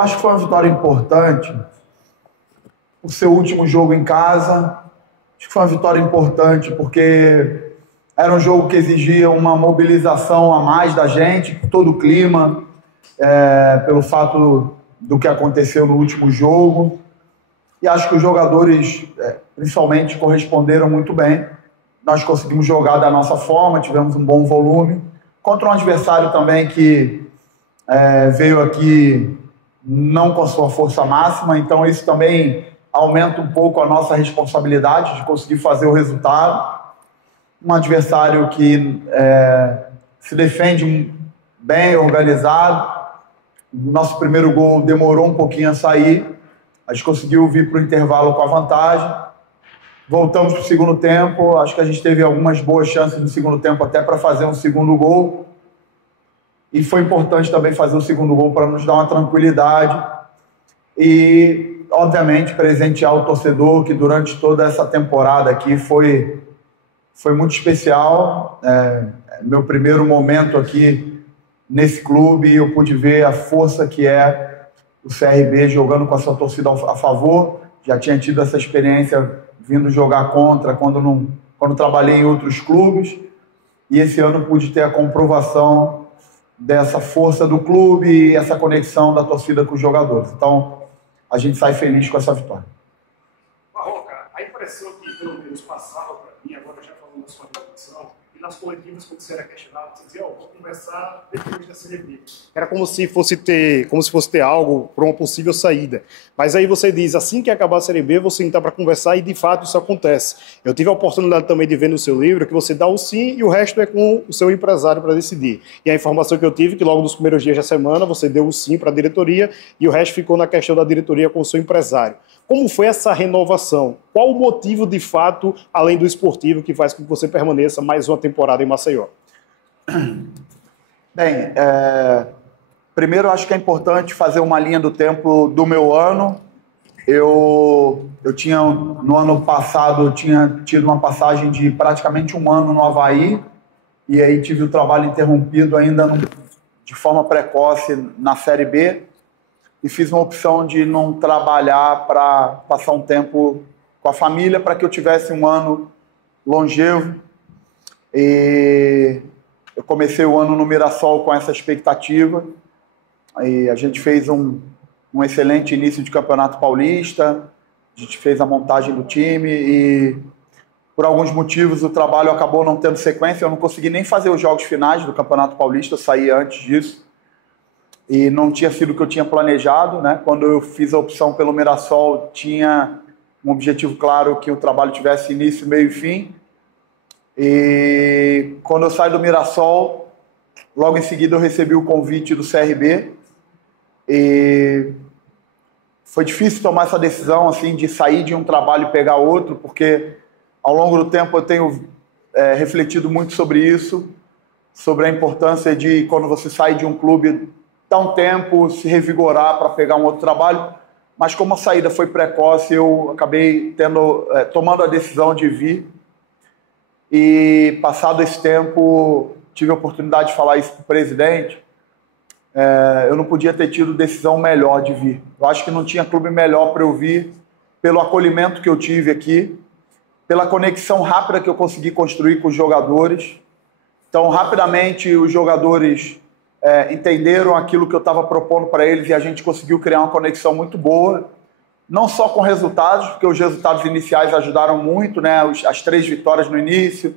Eu acho que foi uma vitória importante o seu último jogo em casa. Acho que foi uma vitória importante porque era um jogo que exigia uma mobilização a mais da gente, todo o clima, pelo fato do que aconteceu no último jogo. E acho que os jogadores, principalmente, corresponderam muito bem. Nós conseguimos jogar da nossa forma, tivemos um bom volume. Contra um adversário também que veio aqui não com a sua força máxima, então isso também aumenta um pouco a nossa responsabilidade de conseguir fazer o resultado. Um adversário que se defende bem, organizado. O nosso primeiro gol demorou um pouquinho a sair, a gente conseguiu vir para o intervalo com a vantagem. Voltamos para o segundo tempo, acho que a gente teve algumas boas chances no segundo tempo até para fazer um segundo gol. E foi importante também fazer o segundo gol para nos dar uma tranquilidade e, obviamente, presentear o torcedor, que durante toda essa temporada aqui foi muito especial. Meu primeiro momento aqui nesse clube, eu pude ver a força que é o CRB jogando com a sua torcida a favor. Já tinha tido essa experiência vindo jogar contra quando trabalhei em outros clubes, e esse ano pude ter a comprovação dessa força do clube e essa conexão da torcida com os jogadores. Então, a gente sai feliz com essa vitória. Barroca, a impressão que pelo menos passava para mim, agora já falando da sua introdução, e nas coletivas, quando você era questionado, você dizia, vou conversar depois da Série B. Era como se fosse ter algo para uma possível saída. Mas aí você diz, assim que acabar a Série B, você entra para conversar e de fato isso acontece. Eu tive a oportunidade também de ver no seu livro que você dá o sim e o resto é com o seu empresário para decidir. E a informação que eu tive que logo nos primeiros dias da semana você deu o sim para a diretoria e o resto ficou na questão da diretoria com o seu empresário. Como foi essa renovação? Qual o motivo, de fato, além do esportivo, que faz com que você permaneça mais uma temporada em Maceió? Bem, primeiro eu acho que é importante fazer uma linha do tempo do meu ano. Eu tinha, no ano passado, eu tinha tido uma passagem de praticamente um ano no Avaí, e aí tive o trabalho interrompido ainda de forma precoce na Série B, e fiz uma opção de não trabalhar para passar um tempo com a família, para que eu tivesse um ano longevo. E eu comecei o ano no Mirassol com essa expectativa, e a gente fez um excelente início de Campeonato Paulista, a gente fez a montagem do time e, por alguns motivos, o trabalho acabou não tendo sequência. Eu não consegui nem fazer os jogos finais do Campeonato Paulista, eu saí antes disso. E não tinha sido o que eu tinha planejado, né? Quando eu fiz a opção pelo Mirassol, tinha um objetivo claro que o trabalho tivesse início, meio e fim. E quando eu saí do Mirassol, logo em seguida eu recebi o convite do CRB. E foi difícil tomar essa decisão assim, de sair de um trabalho e pegar outro, porque ao longo do tempo eu tenho refletido muito sobre isso, sobre a importância de, quando você sai de um clube, dar um tempo, se revigorar para pegar um outro trabalho. Mas como a saída foi precoce, eu acabei tomando a decisão de vir. E passado esse tempo, tive a oportunidade de falar isso para o presidente. Eu não podia ter tido decisão melhor de vir. Eu acho que não tinha clube melhor para eu vir, pelo acolhimento que eu tive aqui, pela conexão rápida que eu consegui construir com os jogadores. Então, rapidamente, os jogadores entenderam aquilo que eu estava propondo para eles e a gente conseguiu criar uma conexão muito boa, não só com resultados, porque os resultados iniciais ajudaram muito, né? As 3 vitórias no início,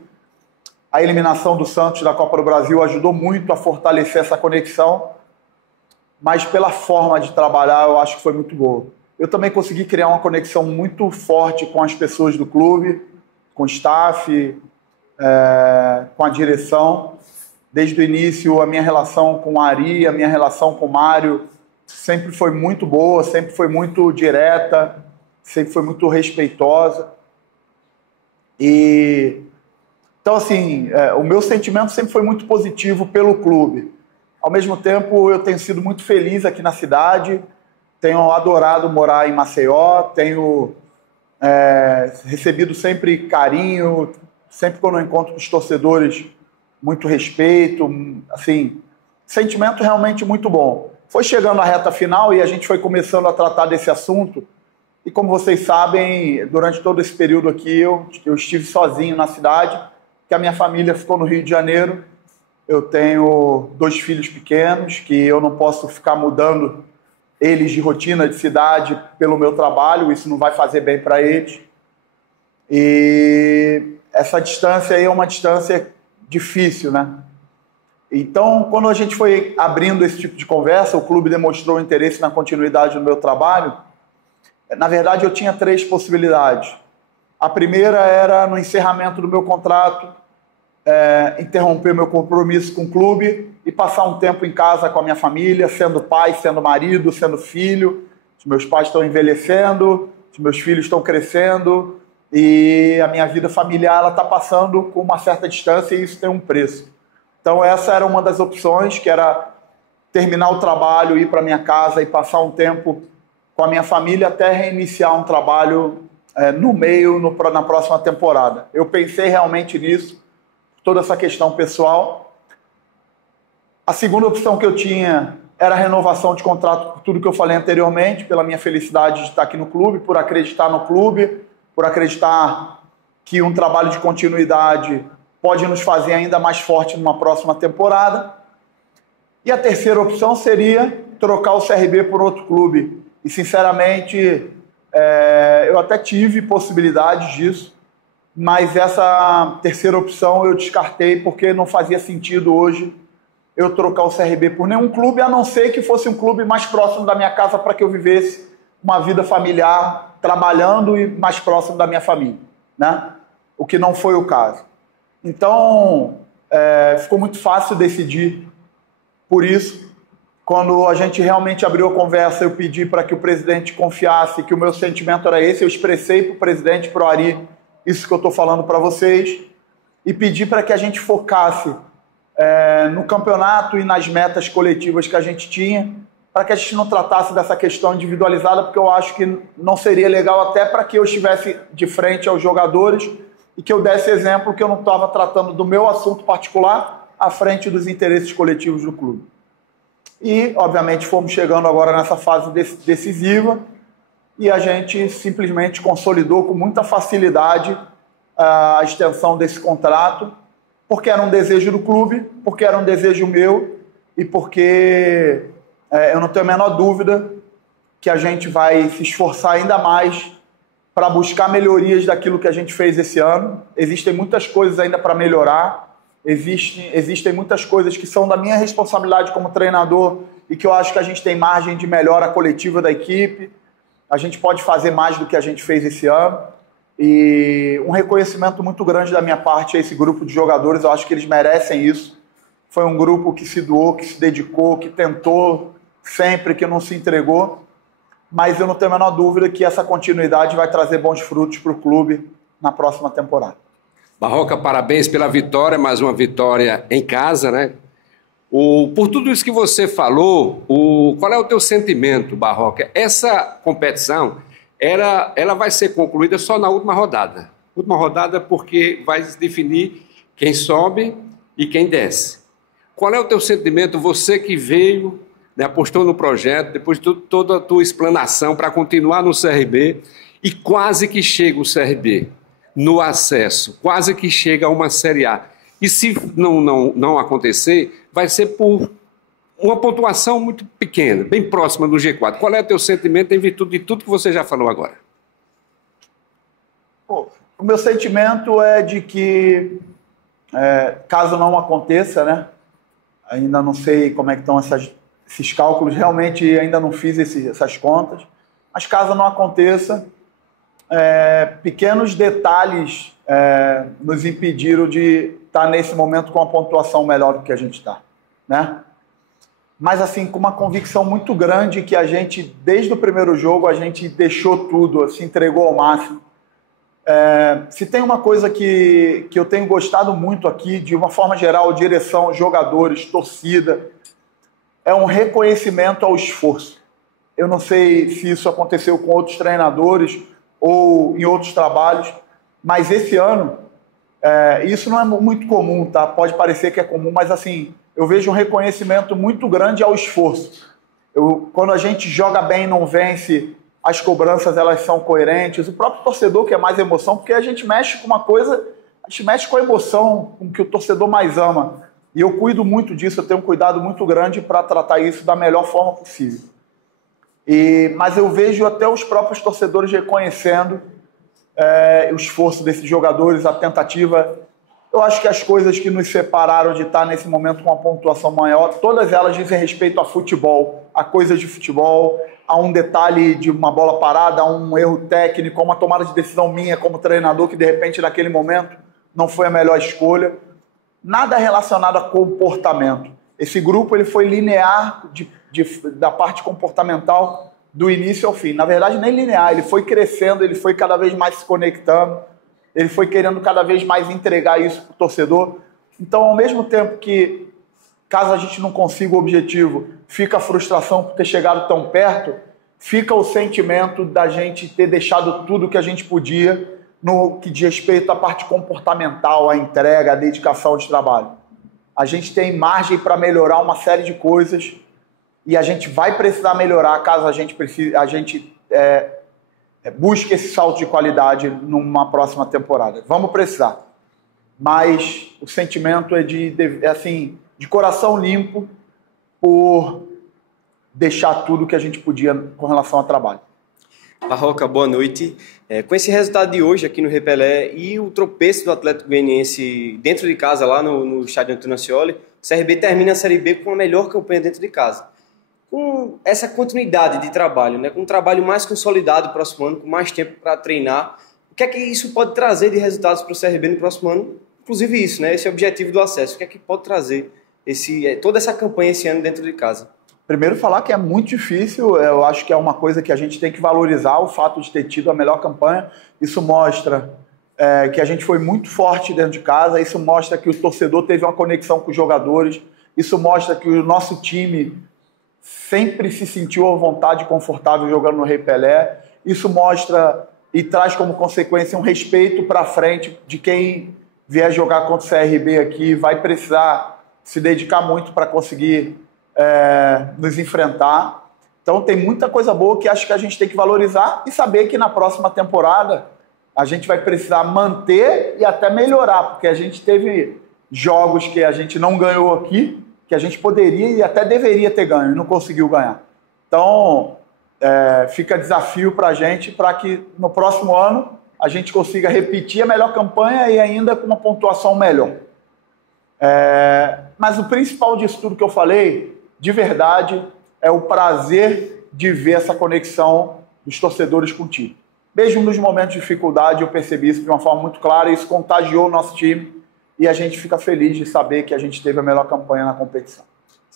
a eliminação do Santos da Copa do Brasil ajudou muito a fortalecer essa conexão, mas pela forma de trabalhar eu acho que foi muito boa. Eu também consegui criar uma conexão muito forte com as pessoas do clube, com o staff, com a direção. Desde o início, a minha relação com o Ari, a minha relação com o Mário sempre foi muito boa, sempre foi muito direta, sempre foi muito respeitosa. Então, assim, o meu sentimento sempre foi muito positivo pelo clube. Ao mesmo tempo, eu tenho sido muito feliz aqui na cidade, tenho adorado morar em Maceió, tenho recebido sempre carinho, sempre quando eu encontro com os torcedores, muito respeito, assim, sentimento realmente muito bom. foi chegando a reta final e a gente foi começando a tratar desse assunto. E como vocês sabem, durante todo esse período aqui, eu estive sozinho na cidade, que a minha família ficou no Rio de Janeiro. Eu tenho 2 filhos pequenos, que eu não posso ficar mudando eles de rotina, de cidade, pelo meu trabalho, isso não vai fazer bem para eles. E essa distância aí é uma distância difícil, né? Então, quando a gente foi abrindo esse tipo de conversa, o clube demonstrou interesse na continuidade do meu trabalho. Na verdade, eu tinha 3 possibilidades. A primeira era, no encerramento do meu contrato, interromper meu compromisso com o clube e passar um tempo em casa com a minha família, sendo pai, sendo marido, sendo filho. Os meus pais estão envelhecendo, os meus filhos estão crescendo e a minha vida familiar está passando com uma certa distância e isso tem um preço. Então essa era uma das opções, que era terminar o trabalho, ir para minha casa e passar um tempo com a minha família até reiniciar um trabalho no meio, na próxima temporada. Eu pensei realmente nisso, toda essa questão pessoal. A segunda opção que eu tinha era a renovação de contrato, por tudo que eu falei anteriormente, pela minha felicidade de estar aqui no clube, por acreditar no clube, por acreditar que um trabalho de continuidade pode nos fazer ainda mais forte numa próxima temporada. E a terceira opção seria trocar o CRB por outro clube. E, sinceramente, eu até tive possibilidades disso, mas essa terceira opção eu descartei porque não fazia sentido hoje eu trocar o CRB por nenhum clube, a não ser que fosse um clube mais próximo da minha casa para que eu vivesse uma vida familiar, trabalhando e mais próximo da minha família, né? O que não foi o caso. Então, ficou muito fácil decidir por isso. Quando a gente realmente abriu a conversa, eu pedi para que o presidente confiasse que o meu sentimento era esse, eu expressei para o presidente, para o Ari, isso que eu estou falando para vocês, e pedi para que a gente focasse no campeonato e nas metas coletivas que a gente tinha, para que a gente não tratasse dessa questão individualizada, porque eu acho que não seria legal até para que eu estivesse de frente aos jogadores e que eu desse exemplo que eu não estava tratando do meu assunto particular à frente dos interesses coletivos do clube. E, obviamente, fomos chegando agora nessa fase decisiva e a gente simplesmente consolidou com muita facilidade a extensão desse contrato, porque era um desejo do clube, porque era um desejo meu e porque eu não tenho a menor dúvida que a gente vai se esforçar ainda mais para buscar melhorias daquilo que a gente fez esse ano. Existem muitas coisas ainda para melhorar, existem muitas coisas que são da minha responsabilidade como treinador e que eu acho que a gente tem margem de melhora coletiva da equipe. A gente pode fazer mais do que a gente fez esse ano. E um reconhecimento muito grande da minha parte a esse grupo de jogadores, eu acho que eles merecem isso. Foi um grupo que se doou, que se dedicou, que tentou sempre, que não se entregou. Mas eu não tenho a menor dúvida que essa continuidade vai trazer bons frutos para o clube na próxima temporada. Barroca, parabéns pela vitória, mais uma vitória em casa, né? Por tudo isso que você falou, qual é o teu sentimento, Barroca? Essa competição, ela vai ser concluída só na última rodada. Última rodada porque vai definir quem sobe e quem desce. Qual é o teu sentimento, você que veio, né, apostou no projeto, depois de toda a tua explanação para continuar no CRB, e quase que chega o CRB no acesso, quase que chega a uma Série A. E se não acontecer, vai ser por uma pontuação muito pequena, bem próxima do G4. Qual é o teu sentimento em virtude de tudo que você já falou agora? O meu sentimento é de que, caso não aconteça, né, ainda não sei como é que estão esses cálculos, realmente ainda não fiz essas contas, mas caso não aconteça, pequenos detalhes nos impediram de estar nesse momento com uma pontuação melhor do que a gente está, né? Mas assim, com uma convicção muito grande que a gente, desde o primeiro jogo, a gente deixou tudo, se entregou ao máximo. Se tem uma coisa que eu tenho gostado muito aqui, de uma forma geral, direção, jogadores, torcida, é um reconhecimento ao esforço. Eu não sei se isso aconteceu com outros treinadores ou em outros trabalhos, mas esse ano, isso não é muito comum, tá? Pode parecer que é comum, mas assim, eu vejo um reconhecimento muito grande ao esforço. Quando a gente joga bem e não vence, as cobranças elas são coerentes. O próprio torcedor quer mais emoção, porque a gente mexe com uma coisa, a gente mexe com a emoção, com o que o torcedor mais ama. E eu cuido muito disso, eu tenho um cuidado muito grande para tratar isso da melhor forma possível. Mas eu vejo até os próprios torcedores reconhecendo o esforço desses jogadores, a tentativa. Eu acho que as coisas que nos separaram de estar nesse momento com uma pontuação maior, todas elas dizem respeito a futebol, a coisas de futebol, a um detalhe de uma bola parada, a um erro técnico, a uma tomada de decisão minha como treinador que de repente naquele momento não foi a melhor escolha. Nada relacionado a comportamento. Esse grupo ele foi linear da parte comportamental do início ao fim. Na verdade, nem linear, ele foi crescendo, ele foi cada vez mais se conectando, ele foi querendo cada vez mais entregar isso para o torcedor. Então, ao mesmo tempo que, caso a gente não consiga o objetivo, fica a frustração por ter chegado tão perto, fica o sentimento da gente ter deixado tudo que a gente podia no que diz respeito à parte comportamental, à entrega, à dedicação de trabalho. A gente tem margem para melhorar uma série de coisas e a gente vai precisar melhorar caso a gente busque esse salto de qualidade numa próxima temporada. Vamos precisar. Mas o sentimento é de coração limpo por deixar tudo que a gente podia com relação ao trabalho. Barroca, boa noite. Com esse resultado de hoje aqui no Rei Pelé e o tropeço do Atlético Goianiense dentro de casa, lá no estádio Antônio Ascioli, o CRB termina a Série B com a melhor campanha dentro de casa. Com essa continuidade de trabalho, né, com um trabalho mais consolidado no próximo ano, com mais tempo para treinar, o que é que isso pode trazer de resultados para o CRB no próximo ano? Inclusive isso, né, esse objetivo do acesso. O que é que pode trazer toda essa campanha esse ano dentro de casa? Primeiro, falar que é muito difícil, eu acho que é uma coisa que a gente tem que valorizar, o fato de ter tido a melhor campanha. Isso mostra que a gente foi muito forte dentro de casa, isso mostra que o torcedor teve uma conexão com os jogadores, isso mostra que o nosso time sempre se sentiu à vontade e confortável jogando no Rei Pelé. Isso mostra e traz como consequência um respeito para frente de quem vier jogar contra o CRB aqui, vai precisar se dedicar muito para conseguir nos enfrentar. Então tem muita coisa boa que acho que a gente tem que valorizar e saber que na próxima temporada a gente vai precisar manter e até melhorar, porque a gente teve jogos que a gente não ganhou aqui, que a gente poderia e até deveria ter ganho e não conseguiu ganhar. Então fica desafio para a gente para que no próximo ano a gente consiga repetir a melhor campanha e ainda com uma pontuação melhor. Mas o principal disso tudo que eu falei, de verdade, é o prazer de ver essa conexão dos torcedores com o time. Mesmo nos momentos de dificuldade, eu percebi isso de uma forma muito clara, e isso contagiou o nosso time, e a gente fica feliz de saber que a gente teve a melhor campanha na competição.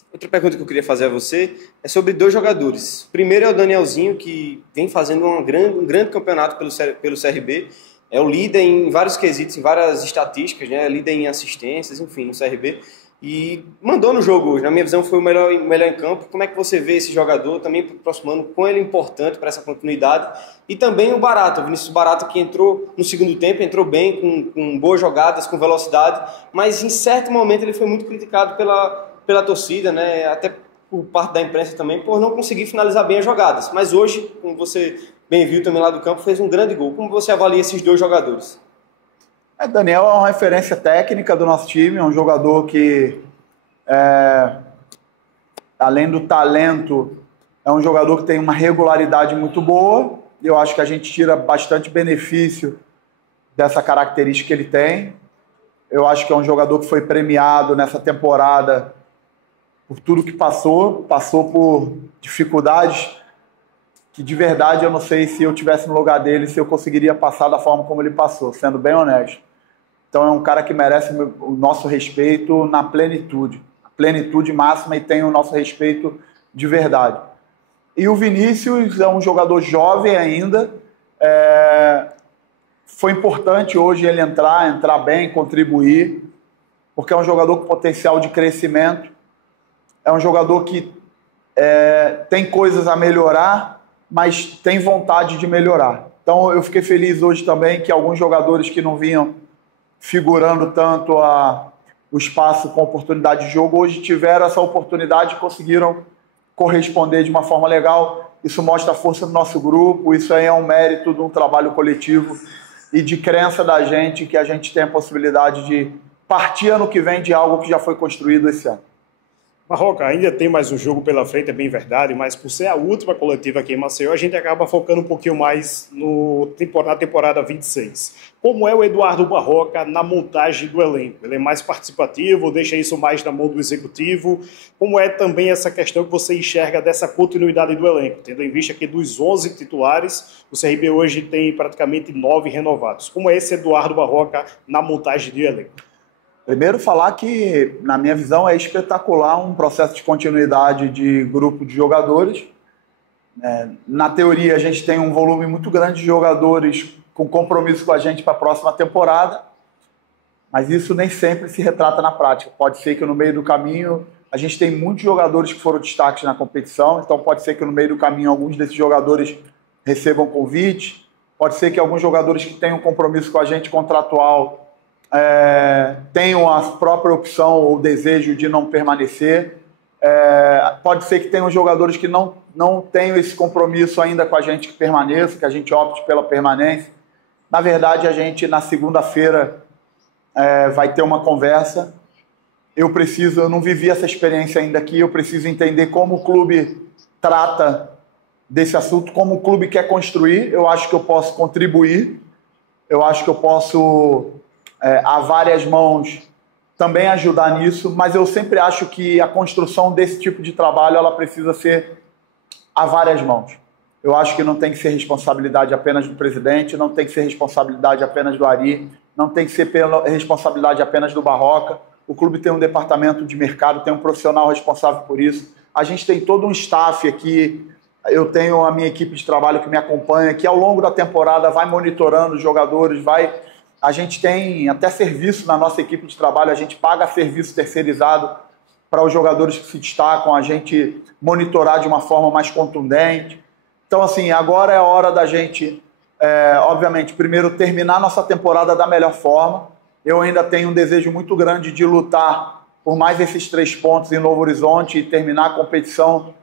Outra pergunta que eu queria fazer a você é sobre dois jogadores. O primeiro é o Danielzinho, que vem fazendo um grande campeonato pelo CRB, é o líder em vários quesitos, em várias estatísticas, né? É líder em assistências, enfim, no CRB. E mandou no jogo hoje. Na minha visão, foi o melhor em campo. Como é que você vê esse jogador também para o próximo ano? Quão ele é importante para essa continuidade? E também o Barata, o Vinícius Barata, que entrou no segundo tempo, entrou bem, com boas jogadas, com velocidade, mas em certo momento ele foi muito criticado pela torcida, né? Até por parte da imprensa também, por não conseguir finalizar bem as jogadas. Mas hoje, como você bem viu também lá do campo, fez um grande gol. Como você avalia esses dois jogadores? Daniel é uma referência técnica do nosso time, é um jogador que, além do talento, é um jogador que tem uma regularidade muito boa. Eu acho que a gente tira bastante benefício dessa característica que ele tem. Eu acho que é um jogador que foi premiado nessa temporada por tudo que passou por dificuldades que, de verdade, eu não sei se eu estivesse no lugar dele, se eu conseguiria passar da forma como ele passou, sendo bem honesto. Então é um cara que merece o nosso respeito na plenitude máxima, e tem o nosso respeito de verdade. E o Vinícius é um jogador jovem ainda, foi importante hoje ele entrar bem, contribuir, porque é um jogador com potencial de crescimento, é um jogador que tem coisas a melhorar, mas tem vontade de melhorar. Então eu fiquei feliz hoje também que alguns jogadores que não vinham figurando tanto o espaço com oportunidade de jogo, hoje tiveram essa oportunidade e conseguiram corresponder de uma forma legal. Isso mostra a força do nosso grupo, isso aí é um mérito de um trabalho coletivo e de crença da gente que a gente tem a possibilidade de partir ano que vem de algo que já foi construído esse ano. Barroca, ainda tem mais um jogo pela frente, é bem verdade, mas por ser a última coletiva aqui em Maceió, a gente acaba focando um pouquinho mais na temporada 26. Como é o Eduardo Barroca na montagem do elenco? Ele é mais participativo, deixa isso mais na mão do executivo? Como é também essa questão que você enxerga dessa continuidade do elenco? Tendo em vista que dos 11 titulares, o CRB hoje tem praticamente 9 renovados. Como é esse Eduardo Barroca na montagem do elenco? Primeiro, falar que, na minha visão, é espetacular um processo de continuidade de grupo de jogadores. Na teoria, a gente tem um volume muito grande de jogadores com compromisso com a gente para a próxima temporada, mas isso nem sempre se retrata na prática. Pode ser que no meio do caminho, a gente tem muitos jogadores que foram destaques na competição, então pode ser que no meio do caminho alguns desses jogadores recebam convite, pode ser que alguns jogadores que tenham compromisso com a gente contratual tenham a própria opção ou desejo de não permanecer. Pode ser que tenham jogadores que não tenham esse compromisso ainda com a gente que permaneça, que a gente opte pela permanência. Na verdade, a gente, na segunda-feira, vai ter uma conversa. Eu não vivi essa experiência ainda aqui, eu preciso entender como o clube trata desse assunto, como o clube quer construir. Eu acho que eu posso contribuir, eu acho que eu posso... a várias mãos também ajudar nisso, mas eu sempre acho que a construção desse tipo de trabalho ela precisa ser a várias mãos. Eu acho que não tem que ser responsabilidade apenas do presidente, não tem que ser responsabilidade apenas do Ari, não tem que ser responsabilidade apenas do Barroca. O clube tem um departamento de mercado, tem um profissional responsável por isso. A gente tem todo um staff aqui, eu tenho a minha equipe de trabalho que me acompanha, que ao longo da temporada vai monitorando os jogadores, A gente tem até serviço na nossa equipe de trabalho, a gente paga serviço terceirizado para os jogadores que se destacam, a gente monitorar de uma forma mais contundente. Então, assim, agora é a hora da gente, obviamente, primeiro terminar nossa temporada da melhor forma. Eu ainda tenho um desejo muito grande de lutar por mais esses 3 pontos em Novo Horizonte e terminar a competição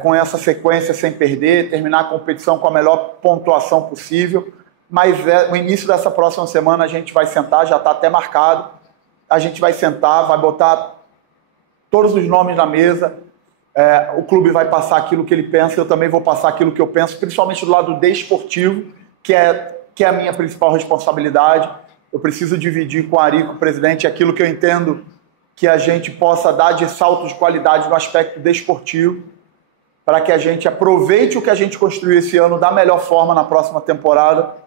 com essa sequência sem perder, terminar a competição com a melhor pontuação possível. Mas no início dessa próxima semana a gente vai sentar, já está até marcado, a gente vai sentar, vai botar todos os nomes na mesa, o clube vai passar aquilo que ele pensa, eu também vou passar aquilo que eu penso, principalmente do lado desportivo, que é a minha principal responsabilidade. Eu preciso dividir com o Ari, com o presidente, aquilo que eu entendo que a gente possa dar de salto de qualidade no aspecto desportivo, para que a gente aproveite o que a gente construiu esse ano da melhor forma na próxima temporada,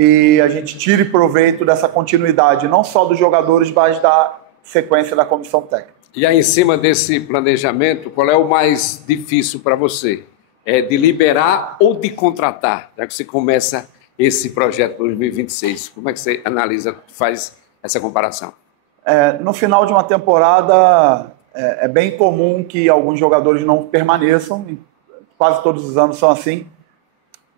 e a gente tire proveito dessa continuidade, não só dos jogadores, mas da sequência da comissão técnica. E aí, em cima desse planejamento, qual é o mais difícil para você? É de liberar ou de contratar, já que você começa esse projeto 2026? Como é que você analisa, faz essa comparação? No final de uma temporada, é bem comum que alguns jogadores não permaneçam, quase todos os anos são assim,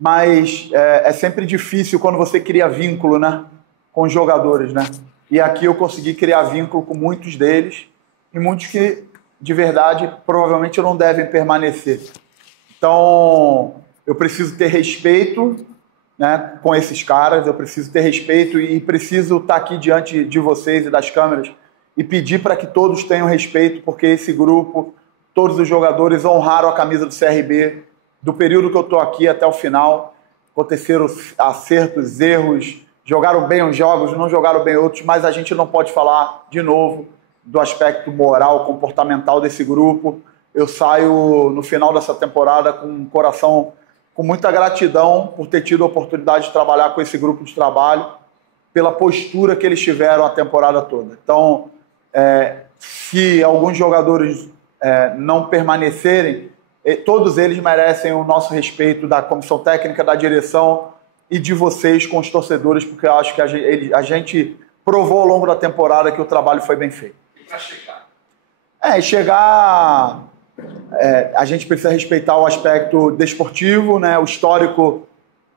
mas é sempre difícil quando você cria vínculo, né, com os jogadores, né? E aqui eu consegui criar vínculo com muitos deles e muitos que, de verdade, provavelmente não devem permanecer. Então, eu preciso ter respeito, né, com esses caras, eu preciso ter respeito e preciso estar aqui diante de vocês e das câmeras e pedir para que todos tenham respeito, porque esse grupo, todos os jogadores honraram a camisa do CRB, do período que eu estou aqui até o final. Aconteceram acertos, erros, jogaram bem uns jogos, não jogaram bem outros, mas a gente não pode falar, de novo, do aspecto moral, comportamental desse grupo. Eu saio no final dessa temporada com um coração, com muita gratidão por ter tido a oportunidade de trabalhar com esse grupo de trabalho, pela postura que eles tiveram a temporada toda. Então, se alguns jogadores não permanecerem, todos eles merecem o nosso respeito da comissão técnica, da direção e de vocês com os torcedores, porque eu acho que a gente provou ao longo da temporada que o trabalho foi bem feito. E para chegar? Chegar... a gente precisa respeitar o aspecto desportivo, né, o histórico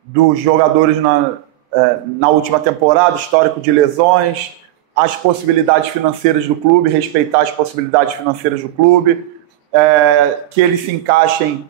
dos jogadores na última temporada, histórico de lesões, as possibilidades financeiras do clube, respeitar as possibilidades financeiras do clube. que eles se encaixem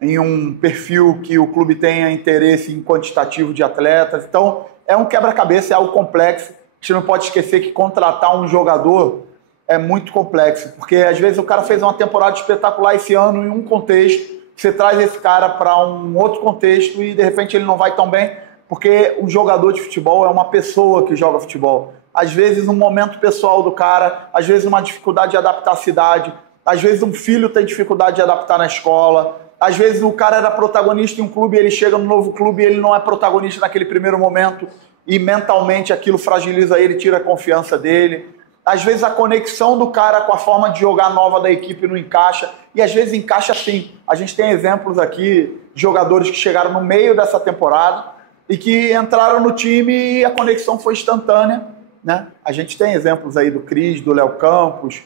em um perfil que o clube tenha interesse em quantitativo de atletas. Então, é um quebra-cabeça, é algo complexo. A gente não pode esquecer que contratar um jogador é muito complexo, porque às vezes o cara fez uma temporada espetacular esse ano em um contexto, você traz esse cara para um outro contexto e de repente ele não vai tão bem, porque o jogador de futebol é uma pessoa que joga futebol. Às vezes um momento pessoal do cara, às vezes uma dificuldade de adaptar à cidade, às vezes um filho tem dificuldade de adaptar na escola, às vezes o cara era protagonista em um clube, ele chega no novo clube e ele não é protagonista naquele primeiro momento e mentalmente aquilo fragiliza ele, tira a confiança dele. Às vezes a conexão do cara com a forma de jogar nova da equipe não encaixa, e às vezes encaixa sim. A gente tem exemplos aqui de jogadores que chegaram no meio dessa temporada e que entraram no time e a conexão foi instantânea, né? A gente tem exemplos aí do Cris, do Léo Campos,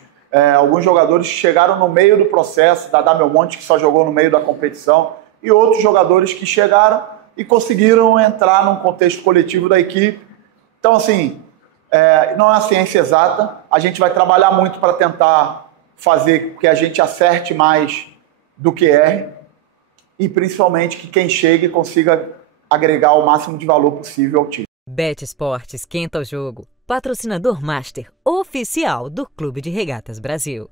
alguns jogadores que chegaram no meio do processo, da Dadá Belmonte, que só jogou no meio da competição, e outros jogadores que chegaram e conseguiram entrar num contexto coletivo da equipe. Então, assim, não é uma ciência exata, a gente vai trabalhar muito para tentar fazer com que a gente acerte mais do que erre e principalmente que quem chegue consiga agregar o máximo de valor possível ao time. Bet Esportes esquenta o jogo, patrocinador master oficial do Clube de Regatas Brasil.